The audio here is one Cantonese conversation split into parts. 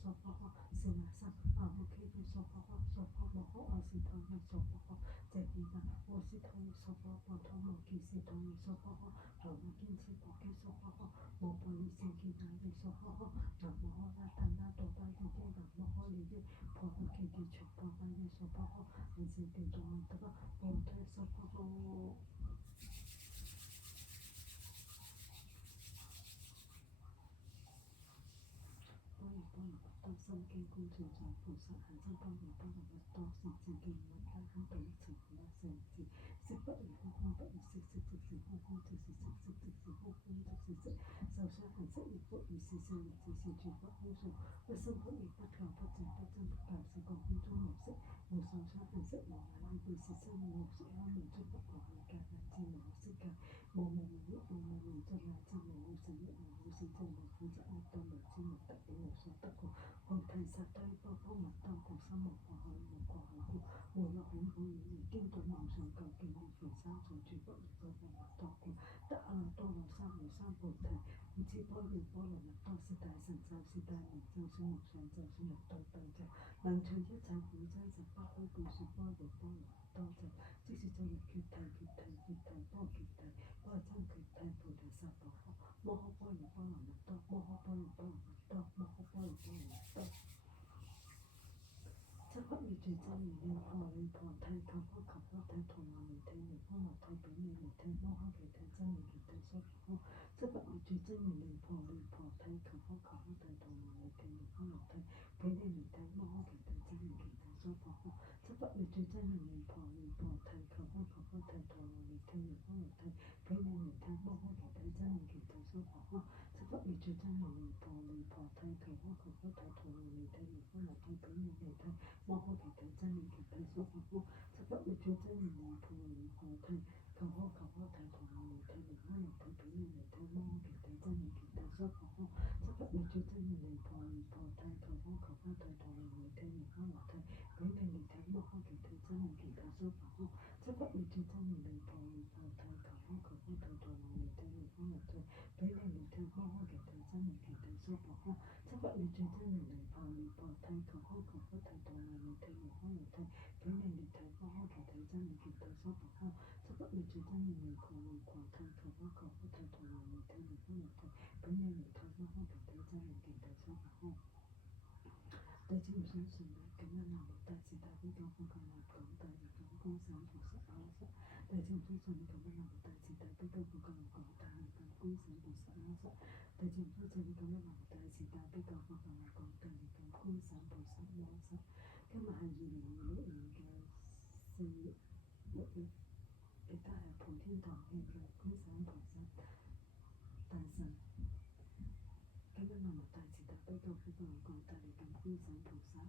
Sopo sopaho sinasa amukedi sopaho sopaho asitoni sopaho tebina ositoni sopaho tomo kisitoni sopaho tomokinsi poki sopaho mopolisi kinari sopaho namoho ratana tobalide namoho lide pohokedi chopabane sopaho azete domitaba bonte sopaho Some can go to the Pusa and some of the bottom of dogs and thinking what I have to listen to my sanity. Super if you want to 66 if you want to 66 if you want to 66. So shall I say if what you see sanity is you but also but some put you put your button perhaps you go into music. No some shall I say no I like this is some music I mean to put on the guarantee music. Moment to like some music and music to the after music that also to go. Hãy subscribe cho kênh Ghiền Mì Gõ để không bỏ lỡ những video hấp dẫn. Chắc bắt như chuyện trong mình lên phò thay khắp thay thùng mà mình thấy mình không mà thay bánh mình thấy nó không phải thay chân mình thấy sốt không chắc bắt như chuyện trong mình lên phò thay khắp thay thùng mà mình thấy mình không mà thay bánh mình thấy nó không phải thay chân mình thấy sốt không chắc bắt như chuyện trong mình lên phò thay khắp thay thùng mà mình thấy mình không mà thay bánh mình thấy nó không phải thay chân mình thấy sốt không chắc bắt như chuyện trong mình lên phò thay khắp thay thùng mà mình thấy mình không mà thay bánh mình thấy nó không phải thay chân mình thấy sốt không chắc bắt như chuyện trong mình lên phò thay khắp thay thùng mà mình thấy mình không mà thay bánh mình thấy nó không phải thay chân mình thấy sốt không chắc bắt như chuyện trong mình lên phò thay khắp thay thùng mà mình thấy mình không mà thay bánh mình thấy nó không phải thay chân mình thấy sốt không chắc bắt như chuyện trong mình lên phò thay khắp thay thùng mà mình thấy mình không mà thay bánh mình thấy nó không phải thay chân mình thấy sốt không chắc bắt như chuyện trong mình lên phò thay khắp thay thùng mà mình thấy mình không mà thay bánh mình thấy nó không phải thay chân mình thấy sốt không chắc bắt như chuyện trong mình lên phò thay khắp thay thùng mà mình thấy mình không mà thay bánh mình thấy nó không phải thay chân mình thấy sốt không Đại家有什么感恩呢？我带其他地方不可能讲带你讲共产不是二十。大家有什么感恩呢？我带其他地方不可能讲带你讲共产不是二十。大家有什么感恩呢？我带其他地方不可能讲带你讲共产不是二十。今日係2026年嘅4月6日，亦都係普天同慶嘅觀世音菩薩誕辰。今日我帶其他地方不可能講帶你講觀世音菩薩。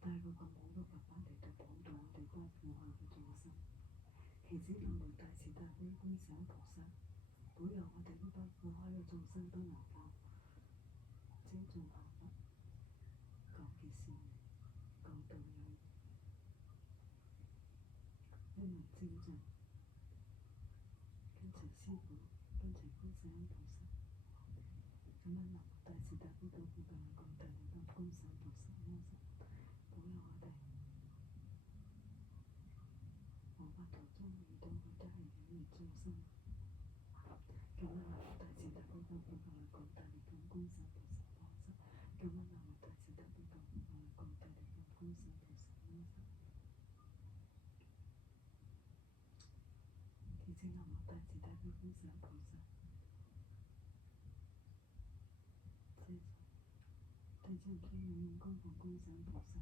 帶個咁好嘅爸爸嚟到普渡我哋不苦害嘅眾生，其實我們大慈大悲觀世音菩薩，保佑我哋呢班苦害嘅眾生都能夠精進學佛，廣結善緣，共度有緣，一門精進，跟隨師父，跟隨觀世音菩薩。咁樣能大慈大悲到附近嘅廣大靈感觀世音菩薩摩薩。保佑我哋無法途中遇到嘅都係有緣眾生。咁樣能大慈大悲到附近嘅廣大靈感觀世音菩薩摩薩。咁樣能大慈大悲到附近嘅廣大靈感觀世音菩薩摩薩。其次能大慈大悲觀世音菩薩。大眾所願供奉觀世音菩薩。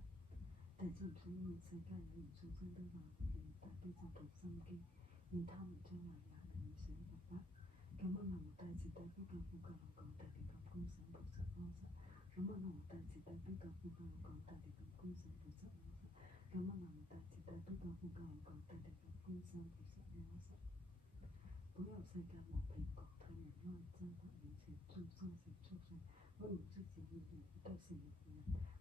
大眾所願世間有緣眾生都能願大悲咒同心經，願他們將來也能遇上佛法。咁樣能大慈大悲救苦救難廣大靈感觀世音菩薩摩薩。咁樣能大慈大悲救苦救難廣大靈感觀世音菩薩摩薩。咁樣能大慈大悲救苦救難廣大靈感觀世音菩薩摩薩。保佑世界和平國泰民安，增福有情，眾生成畜生，不如即是要人不得是人。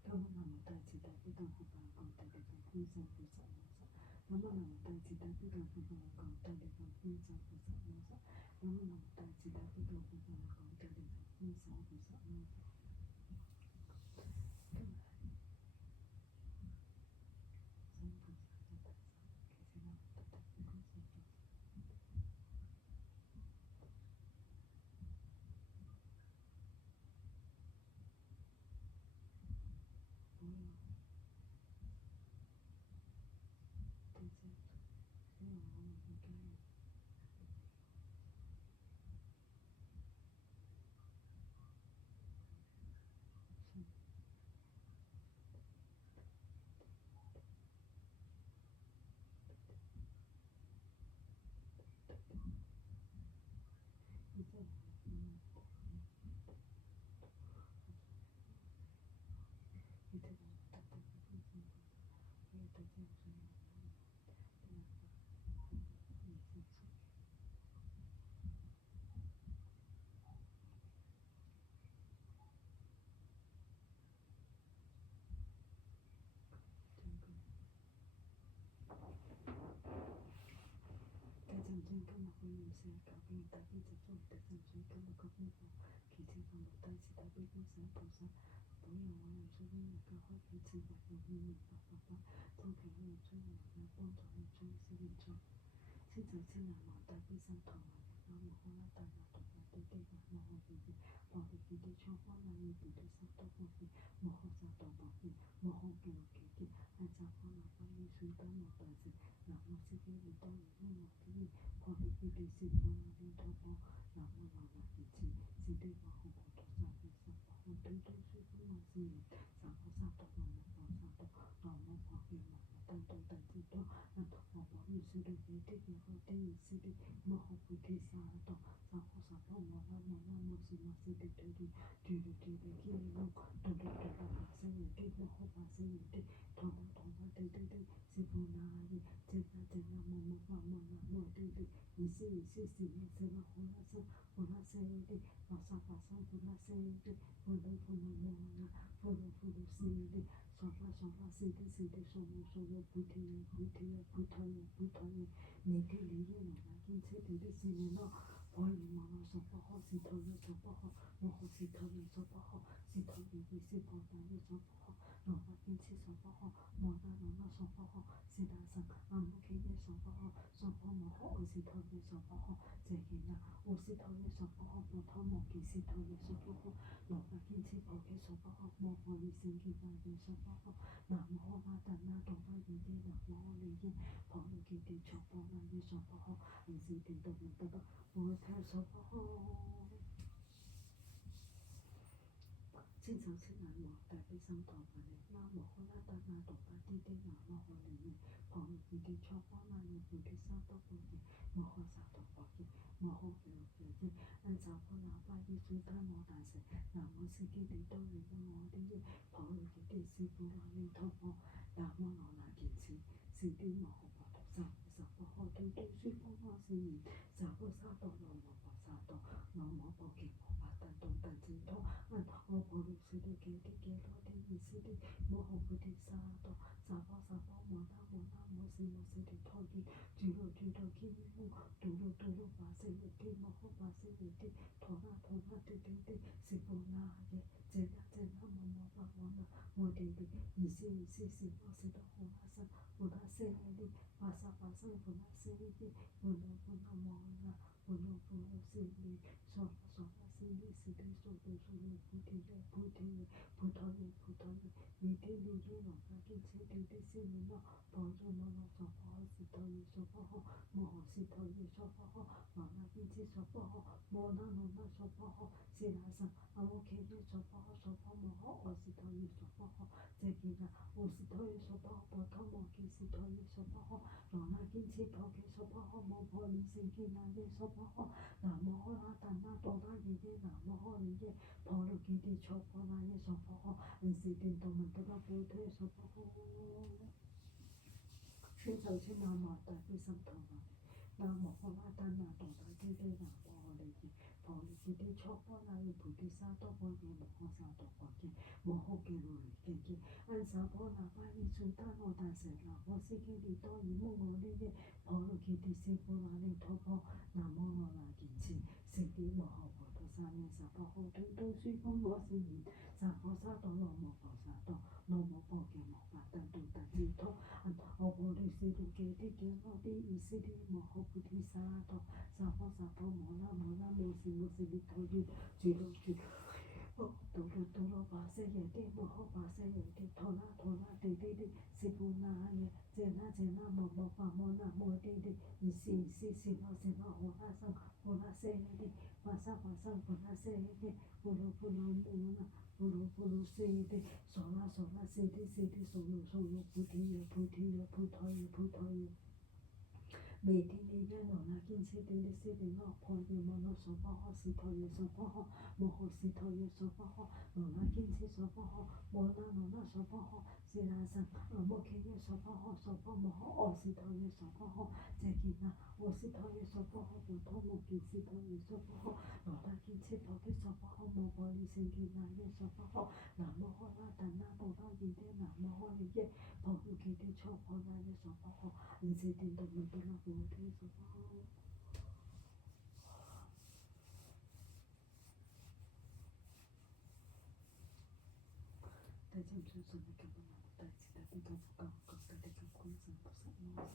咁樣能大慈大悲救苦救難廣大靈感觀世音菩薩摩薩。咁樣能大慈大悲救苦救難廣大靈感觀世音菩薩摩薩。咁樣能大慈大悲救苦救難廣大靈感觀世音菩薩摩薩。Medini no na kinse dele se de no poni mono so baho si toyo so baho moho si toyo so baho no na kinse so baho mona no na so baho sirasan mo keye so baho so moho o si toyo so baho zekina o si toyo so baho mo mo kinse toyo so baho no na kinse toyo so baho mo boli singina ye so baho na moho na dana boba yide na moho ye pohu kide cho pona ye so baho nse dindo mo dola bote so baho Tecem so so ne kabana taisi tabi ka fuka fuka tade ka kun san po sa mo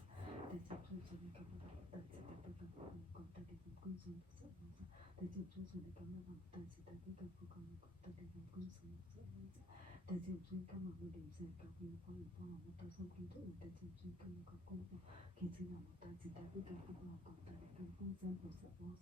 Tecem so so ne kabana taisi tabi ka fuka fuka tade ka kun san po sa mo Tecem so so ne kabana taisi tabi ka fuka fuka tade ka kun san po sa mo Tecem so ka ma mo dim se ka kun pa mo pa mo ta sam kun to Tecem so ka mo ka kun pa kinsi na mo taisi tabi ka fuka fuka tade ka kun san po sa mo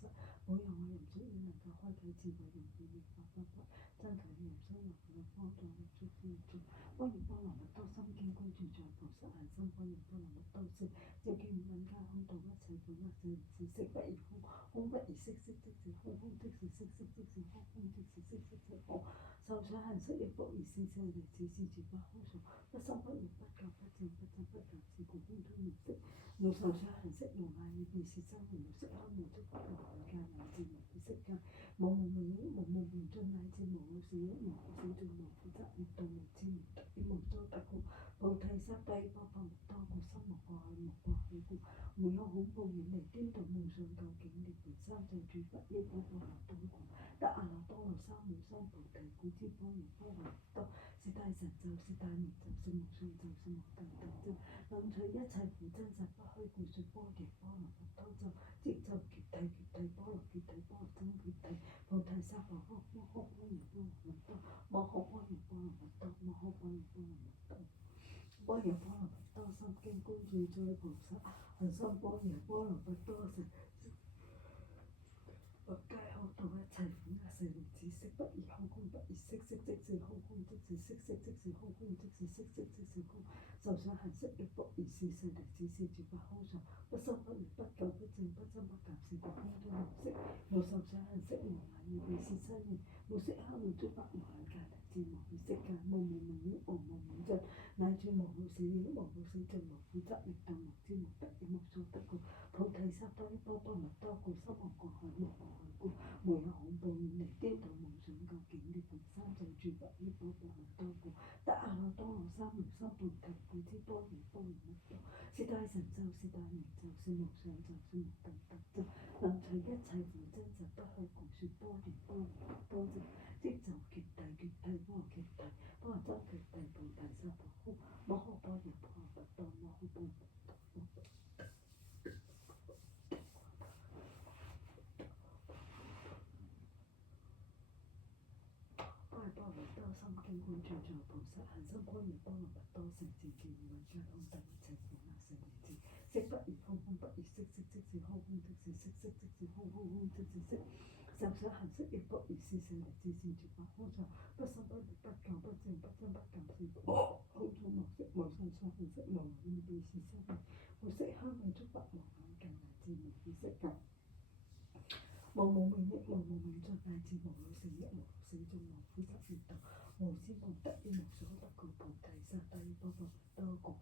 mo yang mo yang so ina ka hwa ka chi ba yang bi ni pa pa pa zan ka yang so yang na pa to mo chu chu chu我也帮我们到三天过去就不是按上班也帮我们到是这个人家很多个财富那是食不以后空不以食食食食空空即是食食食食空空即是食食食空受想行識亦不以是這嚟只是絕不可數不心不言不教不正不真不假是故空中無色無受想行識無眼耳便是真無色香無觸不覺無間乃至無意識間無無明影無無明盡乃至無我是一無我是盡無負責滅道無知無得於無所得故菩提薩埵波羅蜜多故心無過去無過去故沒有恐怖遠離顛倒夢想究竟涅槃三世住不益波羅蜜多故得阿耨多羅三藐三菩提故知般若波羅蜜多是大成就是大明就是無上就是無等等咒能取一切苦真實不虛故說般若波羅蜜多咒即咒揭諦揭諦波羅揭諦波羅僧揭諦菩提薩婆訶摩訶般若波羅蜜多摩訶般若波羅蜜多摩訶般若波羅蜜多般若波羅蜜多心經觀自在菩薩行深般若波羅蜜多時皆可度一切苦厄舍利子色不異空空不異色色即是空空即是色色即是空空即是色色即是空受想行識亦不異是舍利子是絕不空常不生不滅不垢不淨不增不減是故空中無色無受想行識無眼耳便是身形無色香無觸法無眼界乃至無意識界無無明影無無明盡乃至無我是影無我是盡無負責滅道無知無得於無所得故菩提薩埵波羅蜜多故心無過去無過去故沒有恐怖遠離顛倒夢想究竟涅槃三世住不益波羅蜜多故得阿耨多羅三藐三菩提故知般若波羅蜜多是大成就是大明就是無上就是無等等咒能取一切苦真實不虛故說般若波羅蜜多咒即咒揭諦揭諦波羅揭諦波羅僧揭諦菩提薩婆訶摩訶般若波羅蜜多摩訶般若波羅蜜多波羅蜜多心經觀自在菩薩行深般若波羅蜜多成就見聞皆空等一切苦厄舍利子色不異空空不異色色即是空空即是色色即是空空空即是色受想行識亦不異是舍利子是絕不空常不生不滅不垢不淨不增不減是故空中無色無受想行識無眼耳便是身形無色香味觸法無眼界乃至無意識界無無明影無無明盡乃至無我是一無我是盡無負責滅道無知無得於無所得故菩提薩埵波羅蜜多故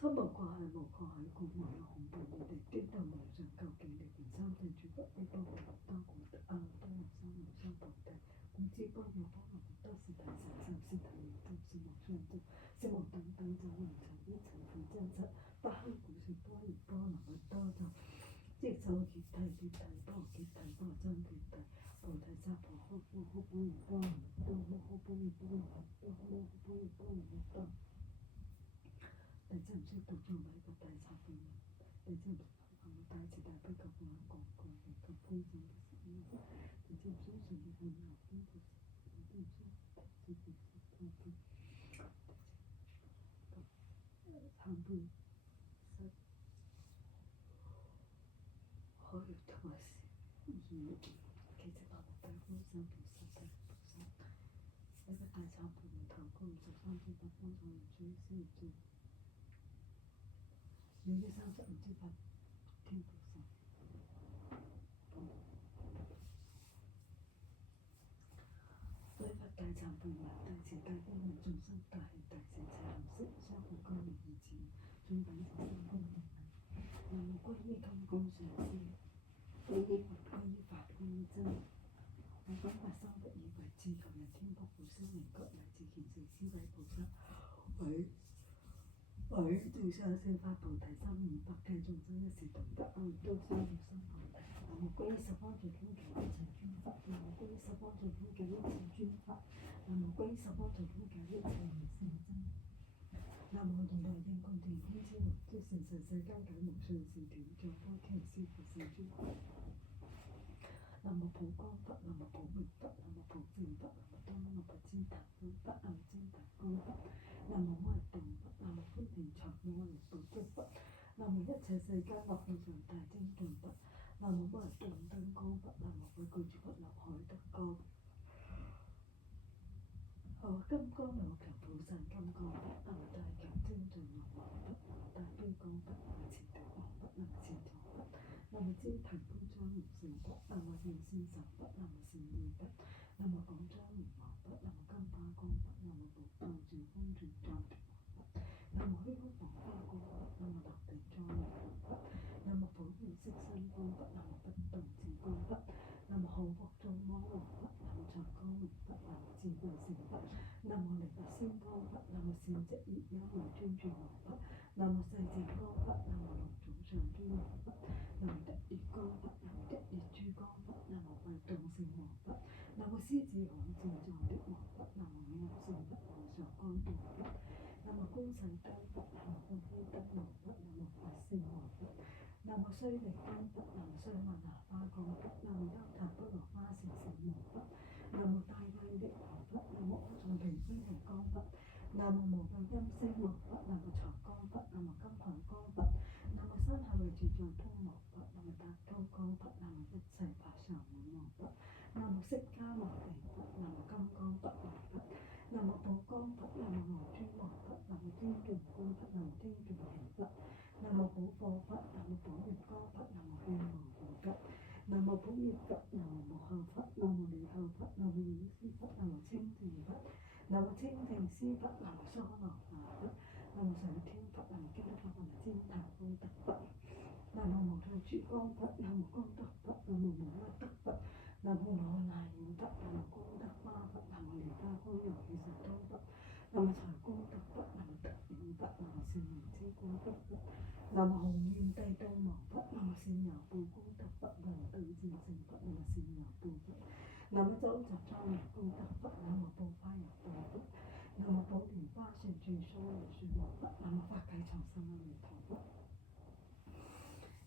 心無過去無過去故無有恐怖遠離顛倒夢想究竟涅槃三世住不益波羅蜜多故得阿耨多羅三藐三菩提故知般若波羅蜜多是大成就是大明就是無上就是無等等咒能取一切苦真實不虛故說般若波羅蜜多咒即咒揭諦揭諦波羅揭諦波羅僧揭諦菩提薩婆訶摩訶般若波羅蜜多摩訶般若波羅蜜多摩訶般若波羅蜜多第七唔識讀誦禮佛大懺悔文第七唔識學行大慈大悲救苦救難廣廣靈及豐盛的十恩第七唔識順利向牛天菩薩第七唔識第七唔識懺悔可以同埋其實我哋大觀世音菩薩大菩薩呢個大懺悔文頭嗰53篇八方上你嘅35至8天菩薩。為佛大懺悔文，大慈大悲憫眾生，大喜大善齊行識，相互光明義智，眾品眾生光明。南無歸依金剛上師，歸依佛，歸依法，歸依真。我講法三不以為智，求人天福報聲名覺，乃至賢聖師位菩薩，為眾生聖法菩提心願，百計眾生一時同得安，都需要心菩提。南無歸依十方隨風教一切尊法，南無歸依十方隨風教一切尊法，南無歸依十方隨風教一切無聖真。南無如來應供定天之門，諸善世世間解無上士斷，眾多聽師佛世尊。南無普光佛，南無普明佛，南無普正佛，南無多羅跋栴他佛，南無真達光佛，南無摩尼動佛，南無歡喜藏摩尼寶足佛，南無一切世間樂無常大精進佛，南無摩尼動燈光佛，南無鬼具足佛，南無海德光。金剛羅強普散金剛佛，南無大強精進龍王佛，南無大悲光佛，南無慈悲王佛，南無善藏佛，南無精騰高張無上佛，南無善先神佛，南無善意佛，南無廣莊龍王佛，南無金花光佛，南無寶道住風住藏佛，南無虛空黃花光佛，南無立地莊龍王佛，南無普賢色身光佛，南無不動智光佛，南無降伏眾魔王佛，南無財光明佛，南無智慧成佛，南無彌勒仙光佛，南無善寂熱幽無尊住王佛，南無世淨光佛，南無龍種上尊王佛，南無日月光佛，南無日月珠光佛，南無慧動聖王佛，南無獅子王正藏的王佛，南無永樂聖佛，無上光動佛，南無觀世燈佛，南無觀希燈王佛，南無法性王佛，南無須彌光佛，南無須曼拿花光佛，南無優曇波羅花城聖王佛，南無大威力王佛，南無阿藏皮灰明光佛，南無無垢音聲王佛，南無財光佛，南無金海光佛，南無山下為住像通王佛，南無達通光佛，南無一切法常滿王佛，南無釋迦牟尼佛，南無金剛不壞佛，南無寶光佛，南無無珠王佛，南無天眾光佛，南無天眾奇佛，南無寶火佛，南無寶月光佛，南無勸無護佛，南無普熱佛，南無無後佛，南無離後佛，南無影師佛，南無清淨佛，南無清淨師佛，南無娑羅華佛，南無上天佛，南無基督佛，南無尖塔功德佛，南無無量珠光佛，南無功德佛，南無無乜德佛，南無羅那言佛，南無功德花佛，南無蓮花光遊其實多佛，南無財功德佛，南無德願佛，南無善明之光德佛，南無宏願帝道王佛，南無善遊報功德佛，南無對治勝佛，南無善遊報佛，南無周集莊嚴功德佛，南無報花遊報佛，南無寶蓮花樹住疏羅樹王佛，南無法界藏生阿彌陀佛。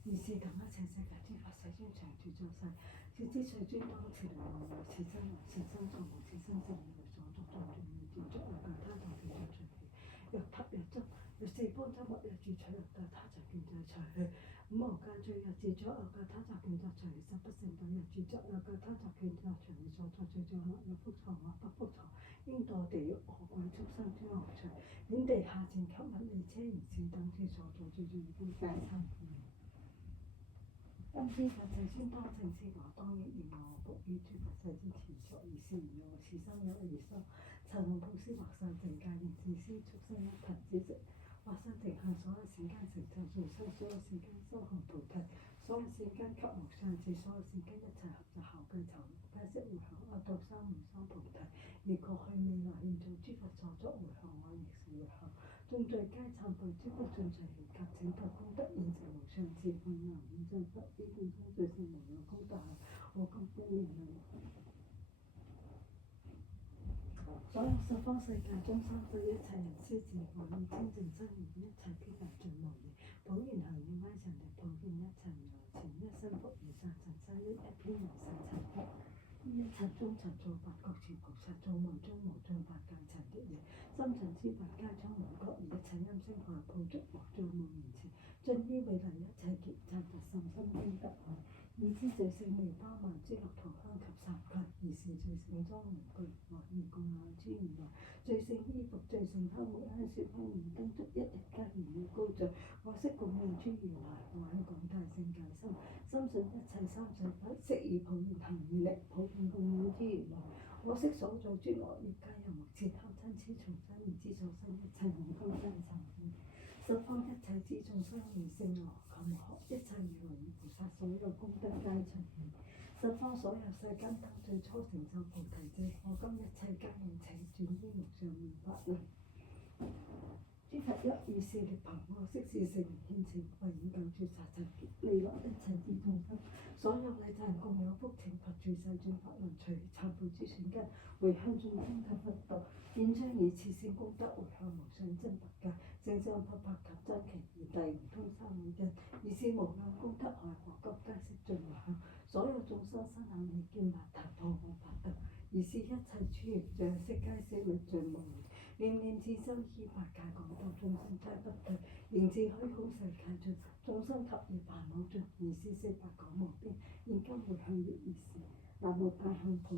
如是等一切世界諸法世尊常住在世，是知世尊當慈悲無畏，慈身為慈身藏無慈身正如所作眾眾如自足有教他在斷在隨喜，若塔若針若四方針莫若住取有教他在斷在隨喜，五無間罪若自作有教他在斷在隨喜，十不勝悔若住作有教他在斷在隨喜，所作罪障莫有覆藏或不覆藏，應墮地獄餓鬼畜生諸惡趣，顯地下賤給物利車如是等諸所作罪障應皆懺悔。今知佛世尊當證知我，當憶念我，復於諸佛世尊前作而是言我，此心有離心，曾行布施或受淨戒，仍自施畜生一貧之食，或生淨向所有善根成就造生，所有善根修行菩提，所有善根給無上智，所有善根一切合作效計籌解釋迴向阿道三藐三菩提，而過去未來現在諸佛所作迴向，我亦是迴向。眾罪皆懺悔，諸佛盡隨喜及，請發功德現成無上智慧難現象佛，於眾生罪性無有功德行，我今不念念。所有十方世界中三世一切人師自我以清淨真言，一切經文盡無疑，普賢行願威神力，普遍一切如來前，一身福如上塵世一篇為世塵福。一塵中塵造八國前菩薩，眾無中無盡法界塵的嘢，深塵之法皆充滿國，而一切音聲害報足無造夢言詞，盡於美麗一切劫讚佛甚深經得海，以知罪性妙花萬諸樂塗香及三界，而是罪性莊嚴具，我以供養諸如來，最勝衣服，最勝香沒香雪香燃燈燭，一日皆燃了高像。我悉供養諸如來，我喺廣大聖界心，深信一切三世法，悉以普賢行願力，普遍供養諸如來。我悉所造諸惡業皆由無始貪嗔痴從生而知所生，一切我今生懺悔。十方一切之眾生而聖我及無學，一切如來與菩薩所有功德皆隨緣。十方所有世間當最初成就菩提者，我今一切皆應請轉於無上妙法輪。諸佛一如是涅槃，我悉是聖明獻前，為已久絕殺塵劫，利樂一切之眾生。所有禮讚供養福請佛住世轉法輪，除懺悔諸損根，回向眾生及佛道，現將以此善功德回向無上真佛界，正真不白及真奇異，地唔通三昧因，以是無量功德愛我今皆悉盡回向。所有眾生身口意見難談破我法度，而是一切諸業障悉皆消滅盡無餘。念念至修依法界廣度，眾生皆不退，仍自虛空世界盡，眾生及業煩惱盡，而是四百廣無邊。現今回向於爾時，南無大行普